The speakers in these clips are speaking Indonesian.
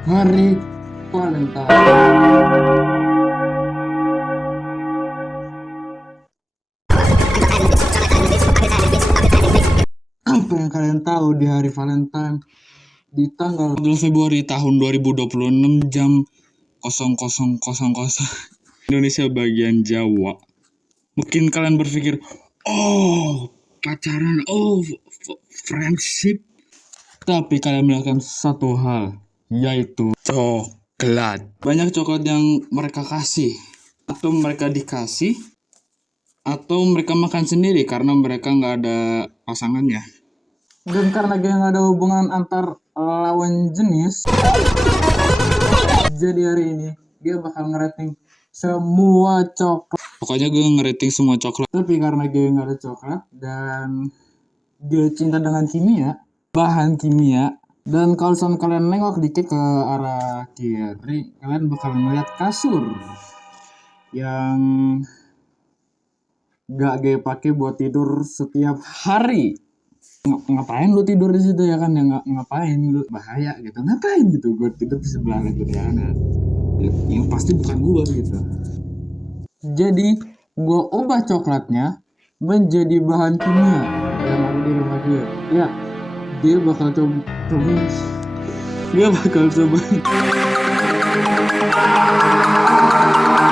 Hari Valentine. Apa yang kalian tahu di hari Valentine? Di tanggal 12 Februari tahun 2026 jam 00.00 Indonesia bagian Jawa. Mungkin kalian berpikir, oh pacaran, oh friendship. Tapi kalian melakukan satu hal, yaitu coklat. Banyak coklat yang mereka kasih, atau mereka dikasih, atau mereka makan sendiri karena mereka nggak ada pasangannya. Dan karena dia nggak ada hubungan antar lawan jenis, jadi hari ini dia bakal ngerating semua coklat. Pokoknya gue ngerating semua coklat. Tapi karena dia nggak ada coklat dan dia cinta dengan kimia, bahan kimia, dan kalau kalian nengok dikit ke arah kiri, kalian bakal melihat kasur yang gak gue pakai buat tidur setiap hari. Ngapain lu tidur di situ ya kan? Ya ngapain lu, bahaya gitu. Ngapain gitu gue tidur di sebelah gitu ya kan? Yang pasti bukan gue gitu. Jadi gue ubah coklatnya menjadi bahan kimia yang ada di rumah dia. Ya, dia bakal coba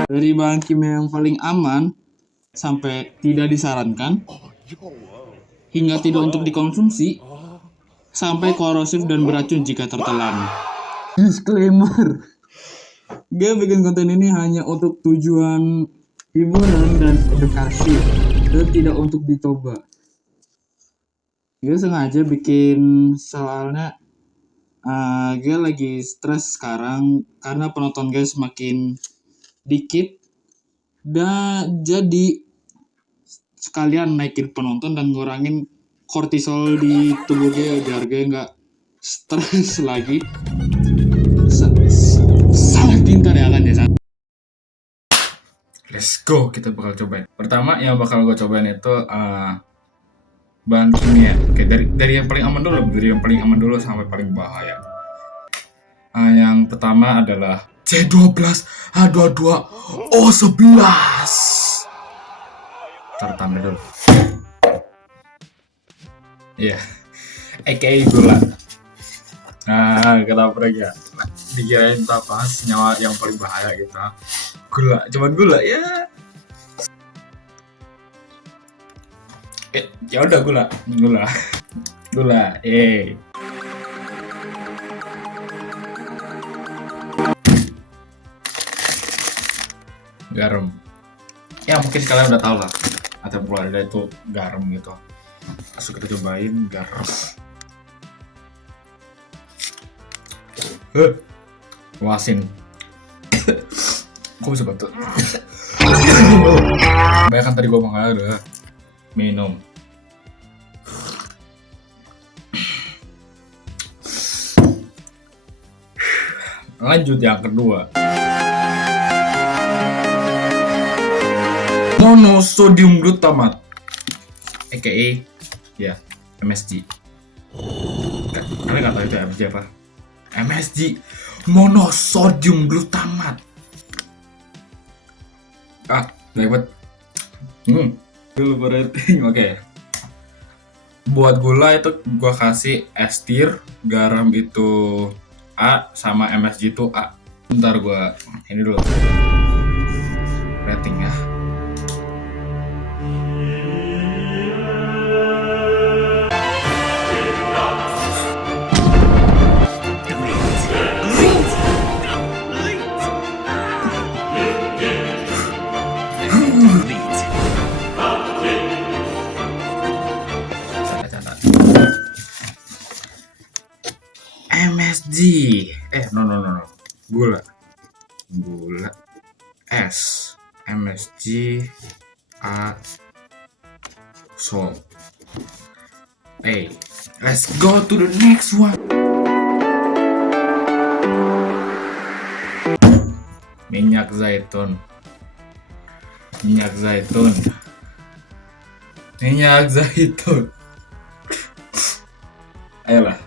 dari bahan kimia yang paling aman sampai tidak disarankan, hingga tidak untuk dikonsumsi, sampai korosif dan beracun jika tertelan. Disclaimer, gue bikin konten ini hanya untuk tujuan hiburan dan edukasi, dan tidak untuk dicoba. Gue sengaja bikin soalnya gue lagi stres sekarang karena penonton gue semakin dikit, dan jadi sekalian naikin penonton dan ngurangin kortisol di tubuh gue biar gue nggak stres lagi. Sangat pintar ya kan ya. Let's go, kita bakal cobain. Pertama yang bakal gue cobain itu bahan kimia. Oke, dari yang paling aman dulu, sampai paling bahaya. Yang pertama adalah C12H22O11. Tanda dulu. Iya, aka gula. Nah, kenapa ya? Dikirain apa senyawa yang paling bahaya gitu. Gula, cuman gula ya. Ya udah gula. Garam. Ya mungkin kalian udah tahu lah. Atau ada itu garam gitu. Langsung kita cobain garam. Wasin. Kok bisa batuk? Bayangkan tadi gue makan ada minum. Lanjut yang kedua. Monosodium glutamat, aka ya MSG. Kalian nggak tahu itu MSG apa? MSG, monosodium glutamat. Dapat. Dulu rating. Oke. Buat gula itu gua kasih S tier, garam itu A, sama MSG itu A. Bentar gua ini dulu. Rating ya. MSG. No. Gula S, MSG A, salt A. Let's go to the next one. Minyak zaitun. Ayolah.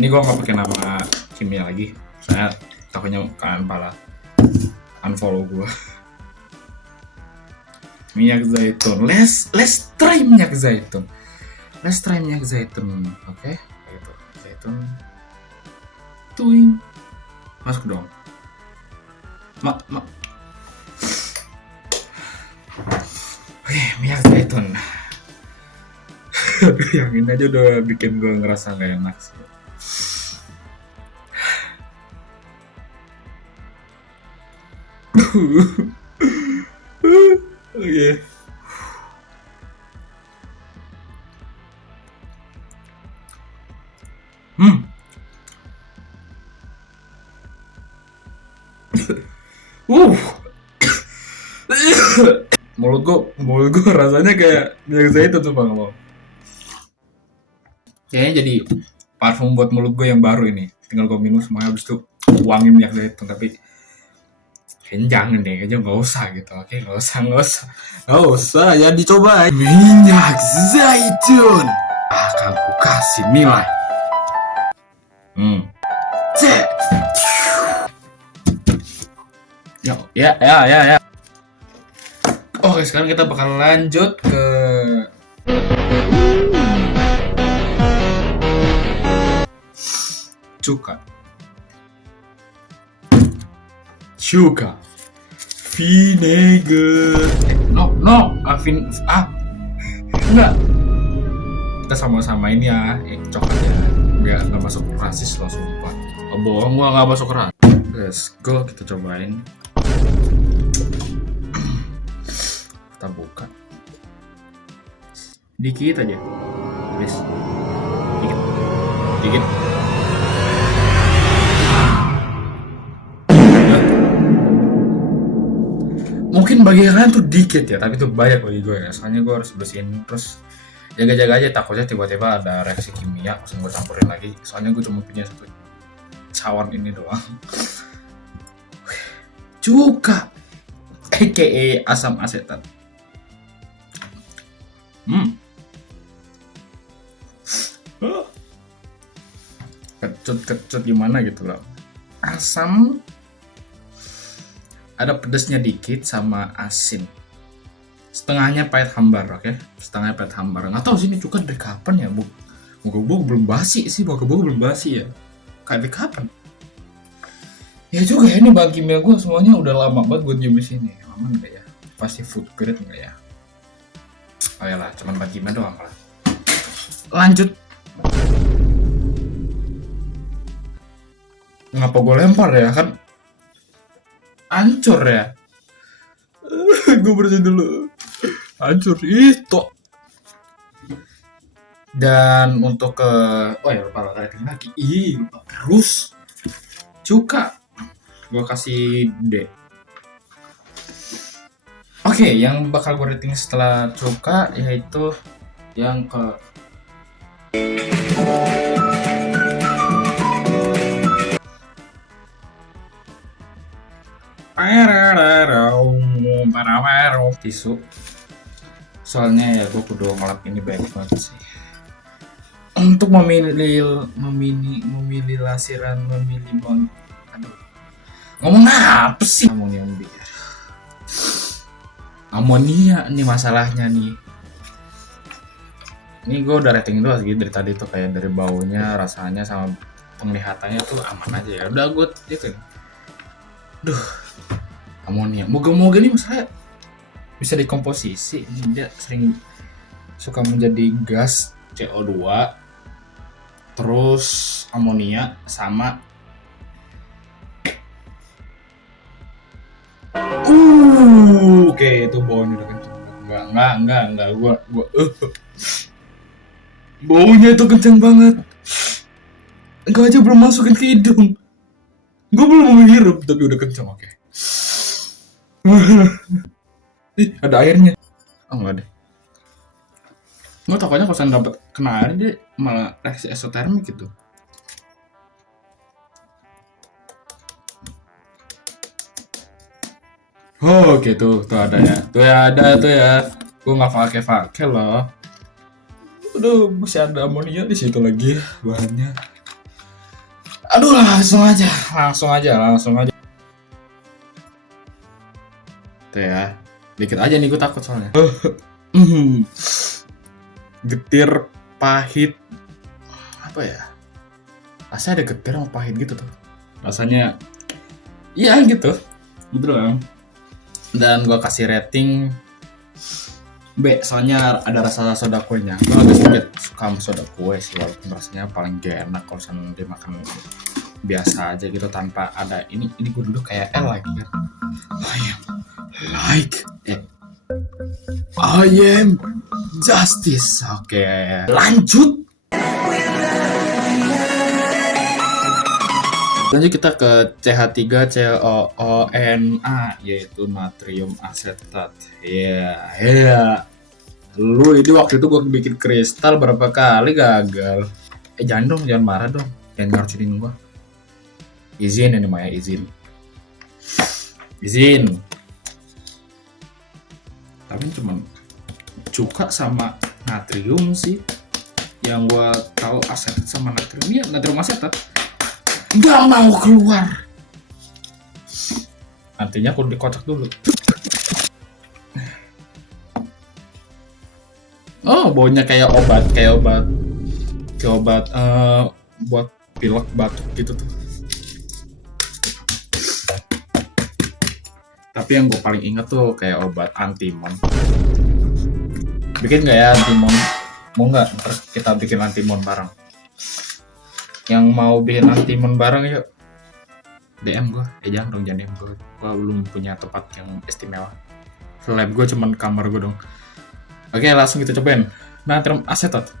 Ini gua nggak pakai nama kimia lagi, Saya takutnya kalian malah unfollow gua. Minyak zaitun. Let's try minyak zaitun. Oke. Gitu. Zaitun. Tuing. Masuk dong. Oke, minyak zaitun. Yang ini aja udah bikin gue ngerasa gak enak sih. Oke. Uh. mulut gue rasanya kayak minyak zaitun tuh bang. Kayaknya jadi parfum buat mulut gue yang baru ini. Tinggal gue minum semuanya habis itu wangi minyak zaitun. Tapi kayaknya jangan deh, kayaknya nggak usah gitu. Oke, nggak usah ya dicoba. Minyak zaitun akan ku kasih nilai. Ya. Oke, sekarang kita bakal lanjut ke cuka vinegar. Enggak, kita sama-sama ini ya, coklatnya nggak masuk rasis loh, sumpah. Bohong, gua nggak masuk rasis. Let's go, kita cobain. Kita buka dikit aja, please. Dikit. Mungkin bagi kalian tuh dikit ya, tapi tuh banyak bagi gue ya. Soalnya gue harus bersihin terus jaga-jaga aja, takutnya tiba-tiba ada reaksi kimia langsung gue campurin lagi. Soalnya gue cuma punya satu cawan ini doang. Cuka, aka asam asetat. Kecut gimana gitu loh. Asam, ada pedasnya dikit sama asin. Setengahnya pahit hambar, oke? Setengahnya pahit hambar. Nggak tahu sih ini cuka dari kapan ya, Bu? Moga-moga belum basi ya. Kayak dari kapan? Ya juga ya, ini bahan kimia gue semuanya udah lama banget gue nyium di sini. Aman nggak ya? Pasti food grade nggak ya? Oh ya lah, cuman bahan kimia doang lah. Lanjut. Ngapa gue lempar ya, kan hancur ya. Gue bersihin dulu. Hancur itu. Dan untuk ke lupa lagi. Lupa terus. Cuka gue kasih D. Oke, yang bakal gue rating setelah cuka yaitu yang ke tisu. Soalnya ya gue kudu ngelap ini baik banget sih. Untuk memilih ngomong apa sih? Amonia nih masalahnya nih. Ini gue udah rating 2 sih dari tadi tuh, kayak dari baunya, rasanya sama penglihatannya tuh aman aja ya. Udah gue gitu. Amonia. Moga-moga nih masalah bisa dikomposisi. Dia sering suka menjadi gas CO2, terus amonia sama oke, itu baunya udah kenceng. Enggak, gua baunya itu kenceng banget. Enggak aja belum masukin ke hidung. Gua belum menghirup tapi udah kenceng, oke. Ih, ada airnya. Oh enggak deh. Gue takutnya kalau saya dapat kena air dia malah reaksi esotermik gitu. Oh gitu, tuh ada ya. Tuh ya. Gue nggak pakai loh. Udah masih ada amonia di situ lagi bahannya. Aduh, langsung aja. Tuh ya, dikit aja nih gue takut soalnya. Getir, pahit, apa ya? Rasanya ada getir sama pahit gitu tuh. Rasanya, iya gitu doang. Dan gue kasih rating B, soalnya ada rasa soda kuenya. Gue agak sedikit suka sama soda kue sih, walaupun rasanya paling gak enak kalau misalnya dimakan biasa aja gitu tanpa ada ini gue duduk kayak L lagi kan. I am justice. Oke, lanjut kita ke CH3COONA, yaitu natrium asetat. Iya. Lu ini waktu itu gue bikin kristal berapa kali gagal. Jangan marah dong, jangan ngarcunin gue. Izin ini Maya, izin. Tapi cuman cuka sama natrium sih yang gua tahu. Asetat sama natrium, ya natrium asetat nggak mau keluar, artinya kudu dikocok dulu. Oh, baunya kayak obat buat pilek batuk gitu tuh. Tapi yang gue paling inget tuh kayak obat antimon. Bikin nggak ya antimon? Mau nggak? Ntar kita bikin antimon bareng. Yang mau bikin antimon bareng yuk DM gue. Jangan DM gue. Gue belum punya tempat yang istimewa. Lab gue cuman kamar gue dong. Oke, langsung kita cobain natrium asetat.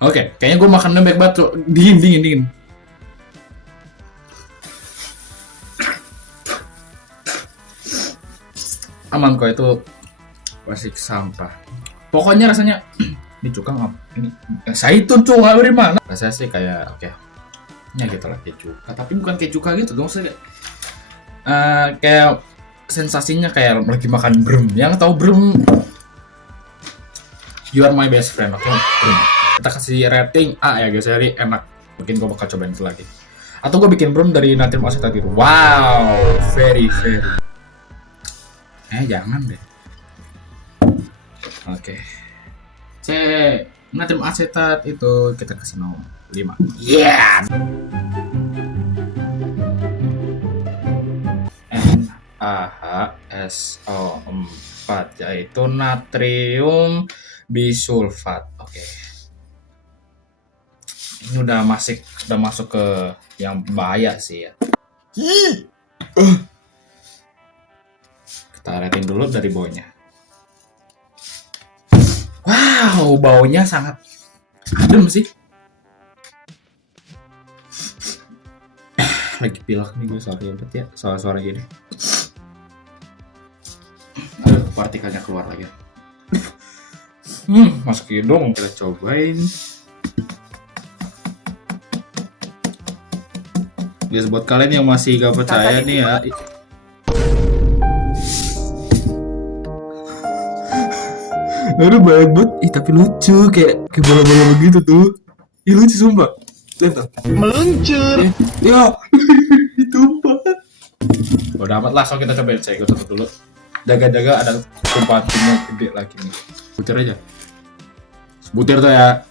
Oke, kayaknya gue makannya baik banget tuh. Dingin. Aman kok, itu plastik sampah. Pokoknya rasanya ini cuka nggak? Ini zaitun tuh nggak dari mana? Rasanya sih kayak oke. Ya gitu lah kayak cuka, tapi bukan kayak cuka gitu dong. Saya kayak sensasinya kayak lagi makan brem. Yang tahu brem? You are my best friend, oke? Brem. Kita kasih rating A ya guys, jadi enak. Mungkin gue bakal cobain itu lagi. Atau gue bikin brem dari natrium asetat gitu. Wow, very. Jangan deh. Oke. C, natrium asetat itu kita kasih nomor 5. Yeah. NaHSO4 yaitu natrium bisulfat. Oke. Ini udah masuk ke yang bahaya sih ya. Kita rating dulu dari baunya. Wow, baunya sangat adem sih. Lagi pilek nih gue, sorry banget ya suara gini. Aduh, partikelnya keluar lagi. Masuk hidung, kita cobain. Guys, buat kalian yang masih gak percaya nih ya. Aduh, banyak banget. Tapi lucu, kayak bola-bola begitu tuh. Lucu sumpah. Lihat tuh. Meluncur. Ya. Ditumpah. Udah amat, langsung kita cobain. Saya ikut tutup dulu. Jaga-jaga ada tumpahan minyak gede lagi nih. Butir aja. Butir tuh ya.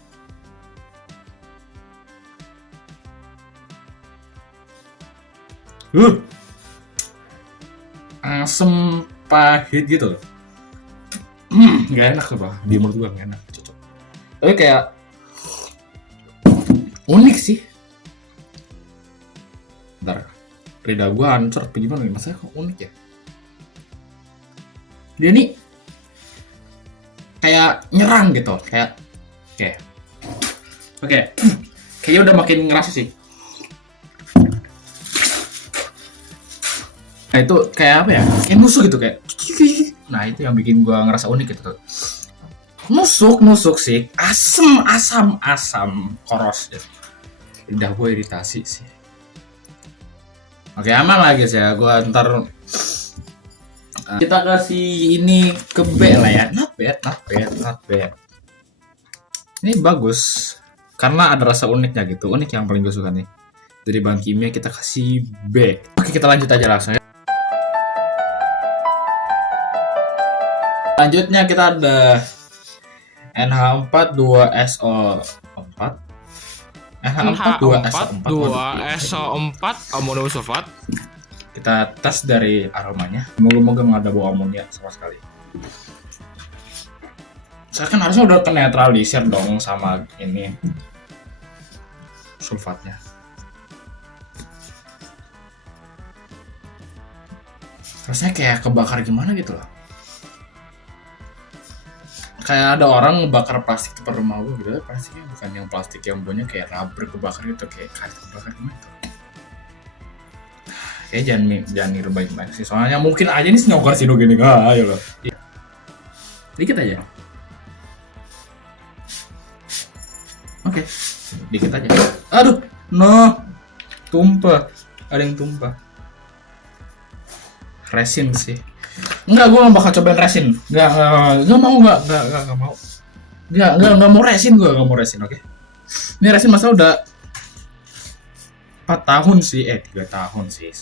Asem pahit gitu loh. Gak enak tuh bah, di mulut gue gak enak, cocok. Tapi kayak unik sih. Bentar, lidah gue hancur apa gimana nih, masanya kok unik ya. Dia nih kayak nyerang gitu, kayak Oke. Kayaknya udah makin ngerasa sih. Nah itu kayak apa ya, kayak nusuk gitu kayak. Nah itu yang bikin gua ngerasa unik gitu. Nusuk sih, asam koros gitu. Lidah gue iritasi sih. Oke, aman lah guys ya, gua ntar kita kasih ini ke B lah ya. Not bad. Ini bagus. karena ada rasa uniknya gitu. Unik yang paling gue suka nih. Dari bahan kimia kita kasih B. Oke, kita lanjut aja langsung ya. Selanjutnya kita ada NH4 2SO4. NH4 2SO4 2SO4 amonium sulfat. Kita tes dari aromanya. Moga-moga nggak ada bau amonia sama sekali. Saya kan harusnya udah kenetralisir dong sama ini sulfatnya. Rasanya kayak kebakar gimana gitu loh. Kayak ada orang ngebakar plastik depan rumah gue gitu. Plastiknya bukan yang plastik yang baunya kayak rubber kebakar gitu, kayak karet kebakar gitu. Kayak jangan niru baik-baik sih. Soalnya mungkin aja nih senyokar gini ayo loh. Dikit aja. Oke, dikit aja. Aduh, no, tumpah. Ada yang tumpah. Resin sih. Enggak, gue gak bakal cobain resin. Enggak mau. Enggak mau resin, gue gak mau resin, oke? Ini resin masa udah 4 tahun sih, 3 tahun sih.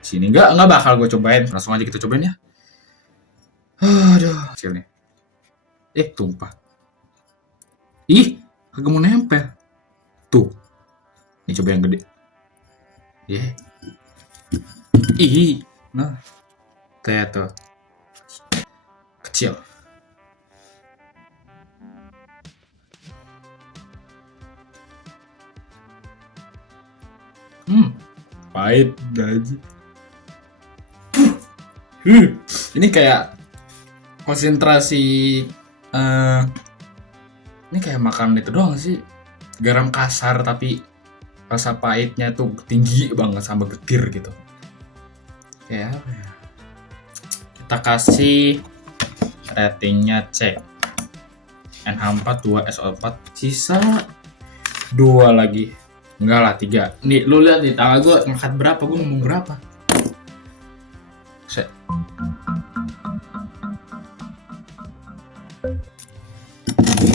Sini enggak bakal gue cobain. Langsung aja kita cobain ya. Aduh, hasilnya. Tumpah. Ih, kagak mau nempel. Tuh. Ini coba yang gede. Ih. Nah. Kayak tuh. Kecil. Pahit gaji. Ini kayak konsentrasi ini kayak makan itu doang sih. Garam kasar tapi rasa pahitnya tuh tinggi banget sampai getir gitu. Kayak apa ya? Kita kasih ratingnya C. NH4 2SO4 sisa 2 lagi. Enggak lah, 3. Nih lu lihat nih tangan gue ngangkat berapa, gue ngomong berapa. Set.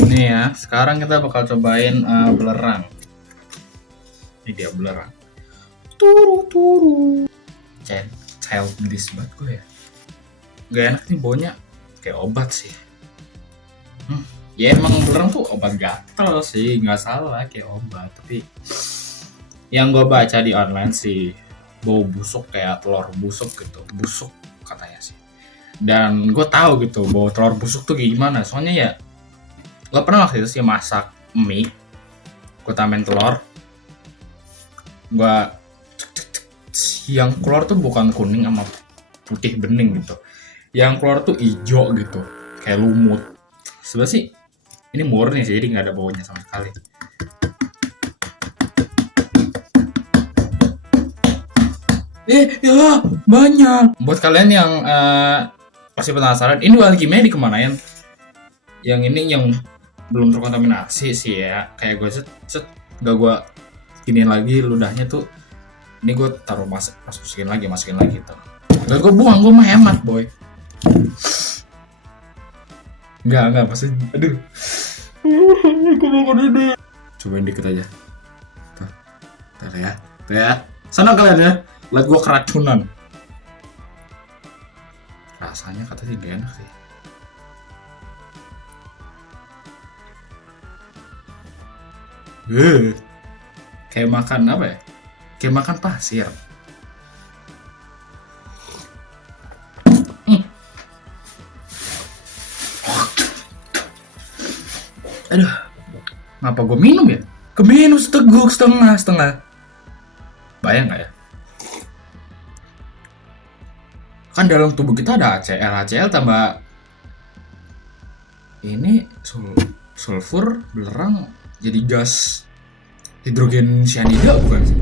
Ini ya, sekarang kita bakal cobain belerang. Ini dia belerang. Turu. Childish banget gue ya. Gak enak nih baunya, kayak obat sih. Ya emang belerang tuh obat gatel sih, nggak salah kayak obat. Tapi yang gue baca di online sih bau busuk kayak telur busuk gitu, busuk katanya sih. Dan gue tahu gitu bau telur busuk tuh kayak gimana. Soalnya ya gue pernah waktu itu sih masak mie, gue tambahin telur, gue yang keluar tuh bukan kuning sama putih bening gitu, yang keluar tuh hijau gitu, kayak lumut. Sebenarnya sih ini murni sih, jadi nggak ada baunya sama sekali. Ya banyak. Buat kalian yang pasti penasaran, ini bahan kimia dikemanain? Yang ini yang belum terkontaminasi sih ya, kayak gue set gak gue giniin lagi ludahnya tuh. Ini gue taruh masukin lagi tuh. Gak gue buang, gue mah hemat boy. Enggak pasti. Aduh. Gue makan ini. Cobain dikit aja. Tuh ya. Sana kalian ya. Lihat gue keracunan. Rasanya katanya gak enak sih. Kayak makan apa ya? Kayak makan pasir. Aduh, ngapa gue minum ya? Keminum seteguk setengah. Bayang nggak ya? Kan dalam tubuh kita ada HCl tambah ini sulfur, belerang, jadi gas hidrogen cyanida bukan sih?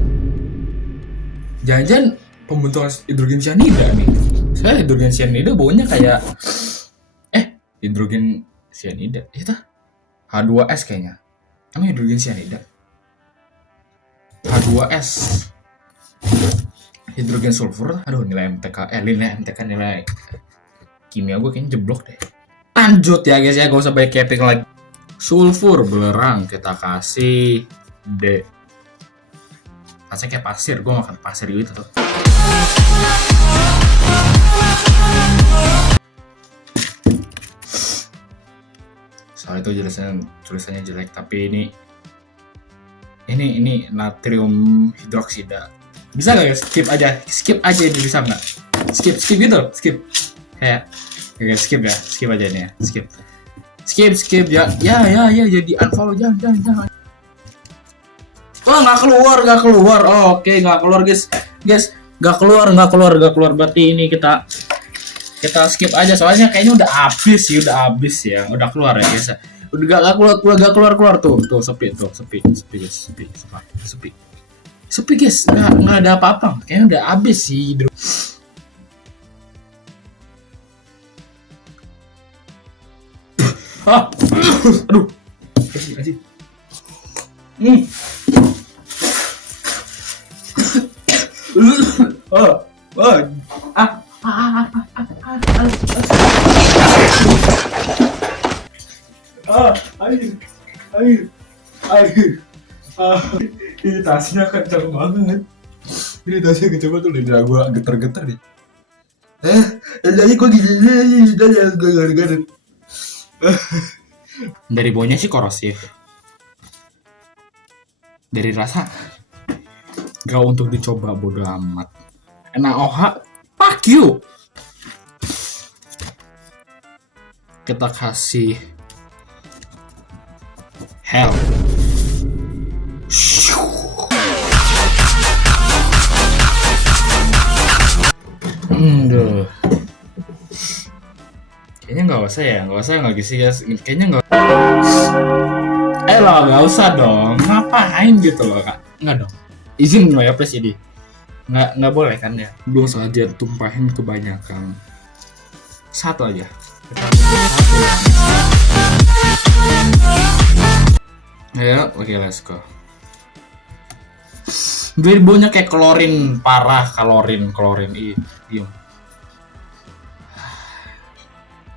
Jangan-jangan pembentukan hidrogen cyanida nih. Saya hidrogen cyanida baunya kayak hidrogen cyanida. Itu H2S kayaknya. Emang hidrogen cyanida? H2S. Hidrogen sulfur. Aduh, nilai kimia gue kayaknya jeblok deh. Lanjut ya guys ya, gak usah banyak capping lagi. Sulfur belerang kita kasih D. Rasanya kayak pasir, gue makan pasir gitu tuh. Soal itu tulisannya jelek, tapi ini natrium hidroksida. Bisa nggak ya skip aja ini, bisa nggak? Skip gitu, skip. Kayak skip aja ini ya, skip ya jadi unfollow, jangan. Wah, nggak keluar. Oh, oke, nggak keluar guys, nggak keluar. Berarti ini kita skip aja, soalnya kayaknya udah habis ya, udah keluar ya guys. Udah gak keluar tuh sepi guys, nggak ada apa-apa, kayaknya udah habis sih. Aduh, iritasinya kenceng banget. Tuh lidah gue geter-geter nih. Jadi gue gini garet. Dari baunya sih korosif. Dari rasa gak untuk dicoba, bodo amat. NaOH, fuck you. Kita kasih hell. Kayaknya nggak usah guys. Kayaknya nggak. Nggak usah dong. Ngapain gitu loh kak? Nggak dong. Izin lo ya please ini. Nggak boleh kan ya? Belum saja tumpahin kebanyakan. Satu aja. Ya, oke, let's go. Biar baunya kayak klorin parah, klorin. Iya.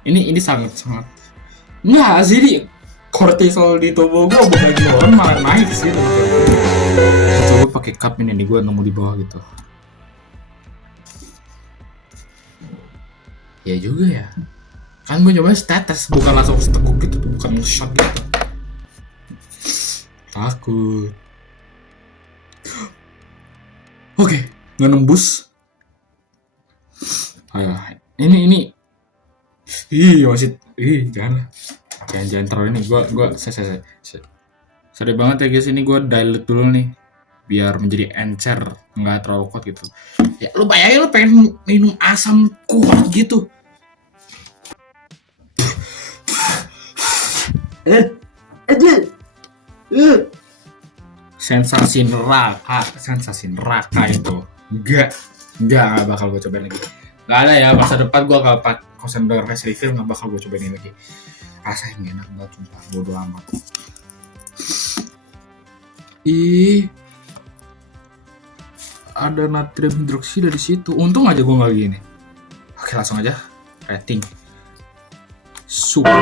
Ini sangat. Nggak sih, di kortisol di tubuh gue bukan turun, malah naik sih. Coba pakai cup ini nih, gue nemu di bawah gitu. Ya juga ya. Kan gue nyobain status, bukan langsung seteguk gitu, bukan shot gitu. Takut. Oke, nggak nembus. Ayo, ini. Jangan terlalu ini. Gue sorry banget ya guys, ini gue dilute dulu nih, biar menjadi encer, nggak terlalu kuat gitu. Ya lu bayangin, lu pengen minum asam kuat gitu. Sensasi neraka itu. Enggak bakal gue cobain lagi. Enggak ada ya, masa depan gue kalau kosen denger face review nggak bakal gue cobain ini lagi. Rasanya enak banget, sumpah, bodo amat. Ada natrium hidroksida di situ. Untung aja gue nggak gini. Oke, langsung aja rating. Super.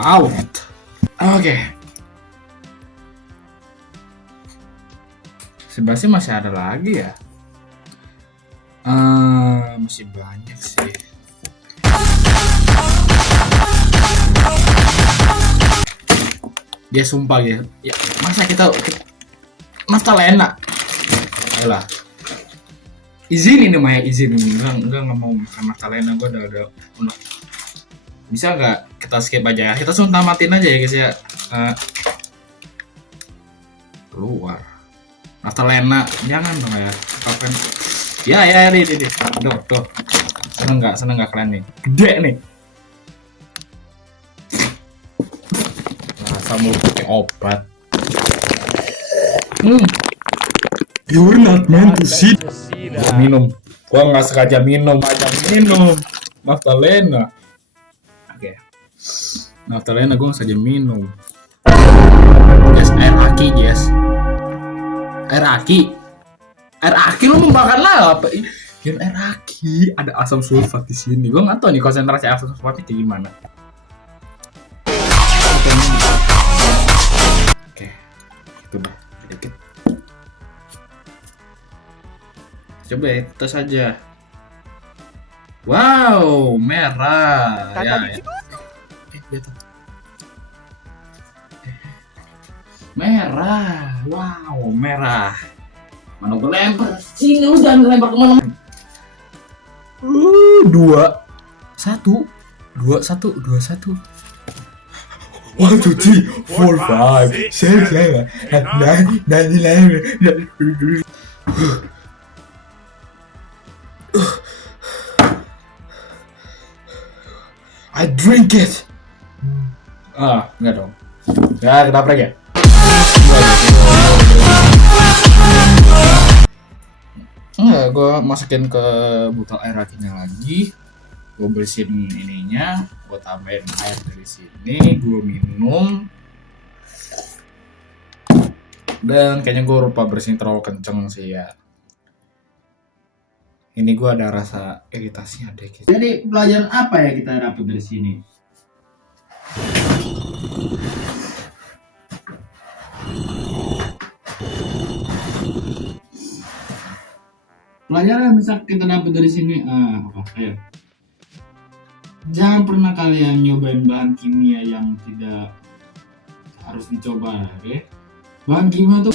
Out. Oke. Sebenarnya masih ada lagi ya. Masih banyak sih. Dia sumpah ya. Ya masa kita Naftalena. Ayolah. Izin Maya, izin. Enggak mau makan Naftalena, gue udah. Bisa nggak kita skip aja ya? Kita langsung tamatin aja ya guys ya. Keluar. Naftalena, jangan dong ya. Kapan? Ya, ini. Tuh. Seneng nggak kalian nih? Gede nih. Rasa mau pakai obat. You're not meant to see. Minum. Gua nggak sengaja minum. Naftalena. Oke. Naftalena gue nggak sengaja minum. Guys, air aki guys. Air aki lu membakar lah apa? Biar air aki, ada asam sulfat di sini. Gue nggak tahu nih konsentrasi asam sulfatnya kayak gimana. Oke, itu dah sedikit. Coba ya, tes aja. Wow, merah. Ya. Gitu. Merah. Wow, merah. Mana gue lempar? Sini lu jangan lempar kemana-mana. 2 1 2 1 2 1 1 2 3 4 5 6 7 8 9 I drink it. Enggak dong. Ya, kenapa ya? Enggak, gue masukin ke botol air akinya lagi. Gue bersihin ininya, gue tambahin air dari sini, gue minum. Dan kayaknya gue lupa bersihin terlalu kenceng sih ya. Ini gue ada rasa iritasi ada gitu. Jadi pelajaran apa ya kita dapat dari sini? Pelajaran yang bisa kita dapat dari sini, ayo. Jangan pernah kalian nyobain bahan kimia yang tidak harus dicoba, oke? Bahan kimia tuh